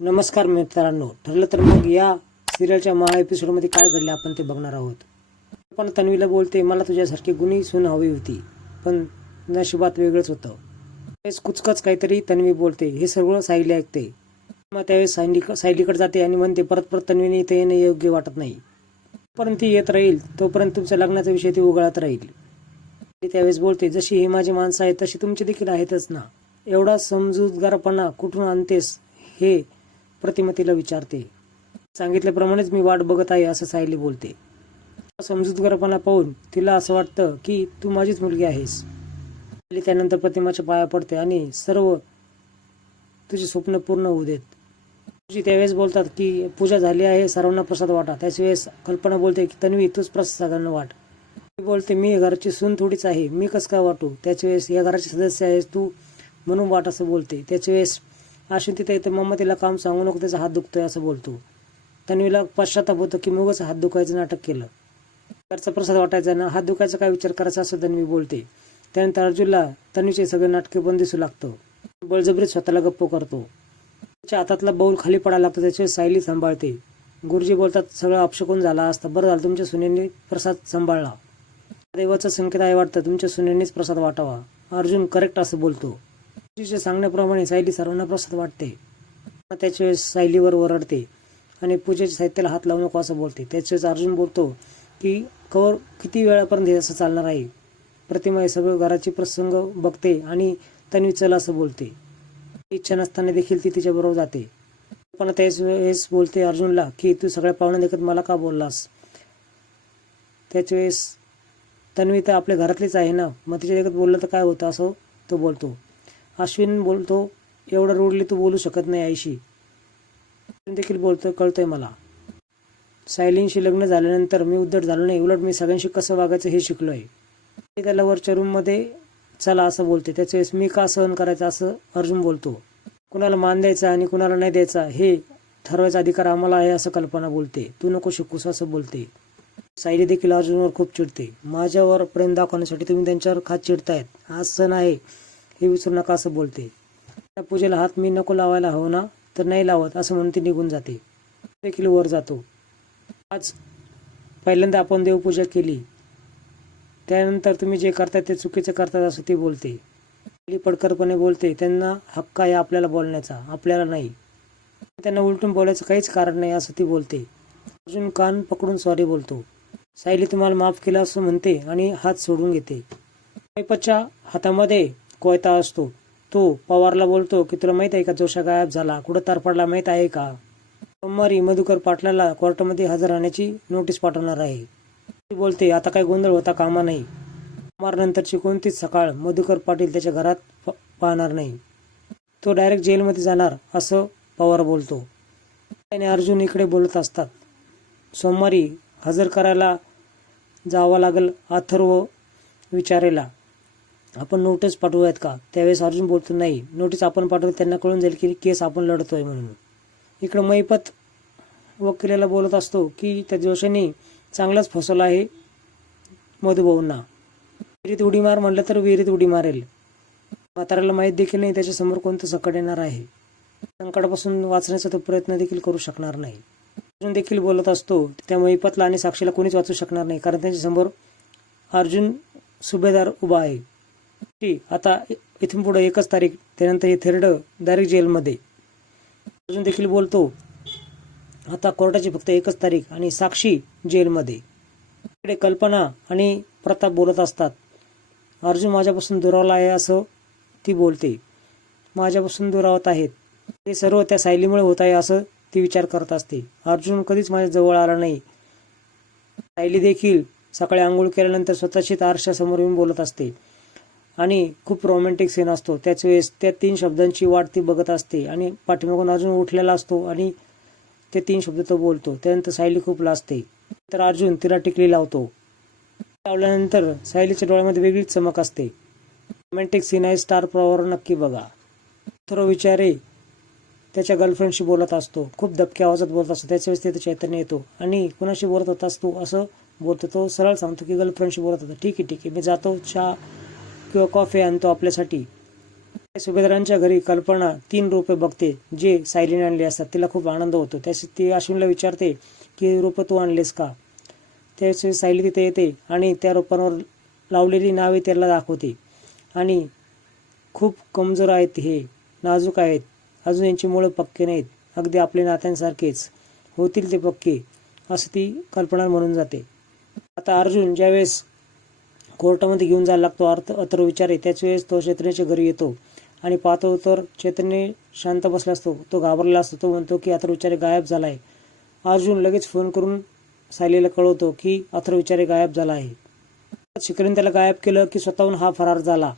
नमस्कार मित्रांनो, ठरलं तर मग या सिरियलच्या महा एपिसोडमध्ये काय घडले आपण ते बघणार आहोत. पण तन्वीला बोलते, मला तुझ्यासारखी गुणी सून हवी होती, पण नशिबात वेगळंच होतं. त्यावेळेस कुचकच काहीतरी तन्वी बोलते, हे सगळं सायली ऐकते. मग त्यावेळेस सायलीकडे जाते आणि म्हणते, परत परत तन्वीने इथे येणं योग्य वाटत नाही. परंतु ती येत राहील तोपर्यंत तुमच्या लग्नाचा विषय ती उगाळत राहील. ती त्यावेळेस बोलते, जशी ही माझी माणसं आहेत तशी तुमची देखील आहेतच ना. एवढा समजूतदारपणा कुठून आणतेस हे प्रतिमा तिला विचारते. सांगितल्याप्रमाणेच मी वाट बघत आहे असं सायली बोलते. समजूतदारपणा पाहून तिला असं वाटतं की तू माझीच मुलगी आहेस. त्यानंतर प्रतिमाच्या पाया पडते आणि सर्व तुझी स्वप्न पूर्ण होऊ देत. तुझी त्यावेळेस बोलतात की पूजा झाली आहे, सर्वांना प्रसाद वाटा. त्याच वेळेस कल्पना बोलते की तन्वी तूच प्रसाद सगळ्यांना वाट. ती बोलते, मी घराची सून थोडीच आहे, मी कसं काय वाटू. त्याच वेळेस या घराचे सदस्य आहेस तू म्हणून वाट असं बोलते. त्याच वेळेस अश्विन तिथे येतं, मम्मा तिला काम सांगू नको, त्याचा हात दुखतोय असं बोलतो. तन्वीला पश्चाताप होतो की मगच हात दुखायचं नाटक केलं. घरचा प्रसाद वाटायचा ना, हात दुखायचा काय विचार करायचा असं तन्वी बोलते. त्यानंतर अर्जुनला तन्वीचे सगळे नाटके बंद दिसू लागतं. बळजबरीत स्वतःला गप्प करतो. त्याच्या हातातला बाऊल खाली पडायला लागतो. त्याच्यावर सायली सांभाळते. गुरुजी बोलतात, सगळं अपशकुन झाला असता, बरं झालं तुमच्या सुनेंनी प्रसाद सांभाळला. देवाचा संकेत आहे वाटतं, तुमच्या सुनेंनीच प्रसाद वाटावा. अर्जुन करेक्ट असं बोलतो. गुरुजीच्या सांगण्याप्रमाणे सायली सर्वांना प्रसाद वाटते. त्याच्या वेळेस सायलीवर ओरडते आणि पूजेच्या साहित्याला हात लावू नको असं बोलते. त्याच्या वेळेस अर्जुन बोलतो की कवर किती वेळापर्यंत हे असं चालणार आहे. प्रतिमा हे सगळं घराची प्रसंग बघते आणि तन्वी चल असं बोलते. इच्छा नसताना देखील ती तिच्याबरोबर जाते. पण त्याच वेळेस बोलते अर्जुनला की तू सगळ्या पाहुण्या देखत मला का बोललास. त्याच्या वेळेस तन्वी तर आपल्या घरातलीच आहे ना, मग तिच्या देखत बोललं तर काय होतं असं तो बोलतो. अश्विन बोलतो, एवढं रूडली तू बोलू शकत नाही आईशी. देखील बोलतो, कळतंय मला. सायलींशी लग्न झाल्यानंतर मी उद्धट झालो नाही, उलट मी सगळ्यांशी कसं वागायचं हे शिकलोय. त्याला वरच्या रूममध्ये चला असं बोलते. त्याच्या वेळेस मी का सहन करायचं असं अर्जुन बोलतो. कुणाला मान द्यायचा आणि कुणाला नाही द्यायचा हे ठरवायचा अधिकार आम्हाला आहे असं कल्पना बोलते. तू नको शिकूस असं बोलते. सायली देखील अर्जुनवर खूप चिडते. माझ्यावर प्रेम दाखवण्यासाठी तुम्ही त्यांच्यावर खात चिडतायत, आज सण आहे हे विसरू नका असं बोलते. त्या पूजेला हात मी नको लावायला हवं ना, तर नाही लावत असं म्हणून ती निघून जाते. देखील वर जातो. आज पहिल्यांदा आपण देवपूजा केली, त्यानंतर तुम्ही जे करताय ते चुकीचं करतात असं ती बोलते. पडकरपणे बोलते, त्यांना हक्क आहे आपल्याला बोलण्याचा, आपल्याला नाही. त्यांना उलटून बोलायचं काहीच कारण नाही असं ती बोलते. अर्जुन कान पकडून सॉरी बोलतो. सायली तुम्हाला माफ केलं असं म्हणते आणि हात सोडून घेते. मैपतच्या हातामध्ये कोयता असतो. तो पवारला बोलतो की तुला माहित आहे का जोशा गायब झाला, कुठं तरपडला माहित आहे का. सोमवारी मधुकर पाटलाला कोर्टामध्ये हजर राहण्याची नोटीस पाठवणार आहे. ती बोलते, आता काय गोंधळ होता कामा नाही. सोमवारनंतरची कोणतीच सकाळ मधुकर पाटील त्याच्या घरात पाहणार नाही. तो डायरेक्ट जेलमध्ये जाणार असं पवार बोलतो. त्याने अर्जुन इकडे बोलत असतात. सोमवारी हजर करायला जावं लागेल अथर्व विचारेला, आपण नोटीस पाठवूयात का. त्यावेळेस अर्जुन बोलतो, नाही, नोटीस आपण पाठवली त्यांना कळून जाईल की केस आपण लढतोय म्हणून. इकडं मैपत वकिलाला बोलत असतो की त्या जोशाने चांगलाच फसवला आहे मधुभाऊंना. विहिरीत उडी मार म्हटलं तर विहिरीत उडी मारेल. म्हाताऱ्याला माहीत देखील नाही त्याच्यासमोर कोणतं संकट येणार आहे. संकटापासून वाचण्याचा तो प्रयत्न देखील करू शकणार नाही. अर्जुन देखील बोलत असतो, त्या मैपतला आणि साक्षीला कोणीच वाचू शकणार नाही, कारण त्यांच्यासमोर अर्जुन सुभेदार उभा आहे. आता इथून पुढे 1च तारीख, त्यानंतर हे थर्ड डायरेक्ट जेलमध्ये. अर्जुन देखील बोलतो, आता कोर्टाची फक्त 1च तारीख आणि साक्षी जेलमध्ये. इकडे कल्पना आणि प्रताप बोलत असतात. अर्जुन माझ्यापासून दुरावला आहे असं ती बोलते. माझ्यापासून दुरावत आहेत हे सर्व त्या सायलीमुळे होत आहे असं ती विचार करत असते. अर्जुन कधीच माझ्या जवळ आला नाही. सायली देखील सकाळी आंघोळ केल्यानंतर स्वतःशीच आरशासमोर येऊन बोलत असते आणि खूप रोमॅन्टिक सीन असतो. त्याच वेळेस त्या 3 शब्दांची वाट ती बघत असते आणि पाठीमागून अर्जुन उठलेला असतो आणि ते 3 शब्द तो बोलतो. त्यानंतर सायली खूप लाजते. तर अर्जुन तिला टिकली लावतो. लावल्यानंतर सायलीच्या डोळ्यामध्ये वेगळीच चमक असते. रोमॅन्टिक सीन आहे, स्टार प्रवाहवर नक्की बघा. थोडं विचारे त्याच्या गर्लफ्रेंडशी बोलत असतो. खूप दबक्या आवाजात बोलत असतो. त्याच्या वेळेस तिथे चैतन्य येतो आणि कुणाशी बोलत होतास तू असं बोलतो. तो सरळ सांगतो की गर्लफ्रेंडशी बोलत होता. ठीक आहे मी जातो, चहा किंवा कॉफी आणतो आपल्यासाठी. सुभेदारांच्या घरी कल्पना 3 रोपे बघते जे सायलीने आणले असतात. तिला खूप आनंद होतो. त्यास ती अश्विनला विचारते की रोपं तू आणलेस का. त्यावेळी सायली तिथे येते आणि त्या रोपांवर लावलेली नावे त्याला दाखवते. आणि खूप कमजोर आहेत, हे नाजूक आहेत, अजून यांची मुळं पक्के नाहीत, अगदी आपल्या नात्यांसारखेच होतील ते पक्के, असं ती कल्पना म्हणून जाते. आता अर्जुन ज्यावेळेस कोर्टामध्ये घेऊन जायला लागतो अथर्व विचारे, त्याच वेळेस तो चैतन्याच्या घरी येतो आणि पाहतो तर चैतन्य शांत बसला असतो. तो घाबरलेला असतो. तो म्हणतो की अथर्व विचारे गायब झाला आहे. अर्जुन लगेच फोन करून सायलीला कळवतो की अथर्व विचारे गायब झाला आहे. शिखरीने त्याला गायब केलं की स्वतःहून हा फरार झाला.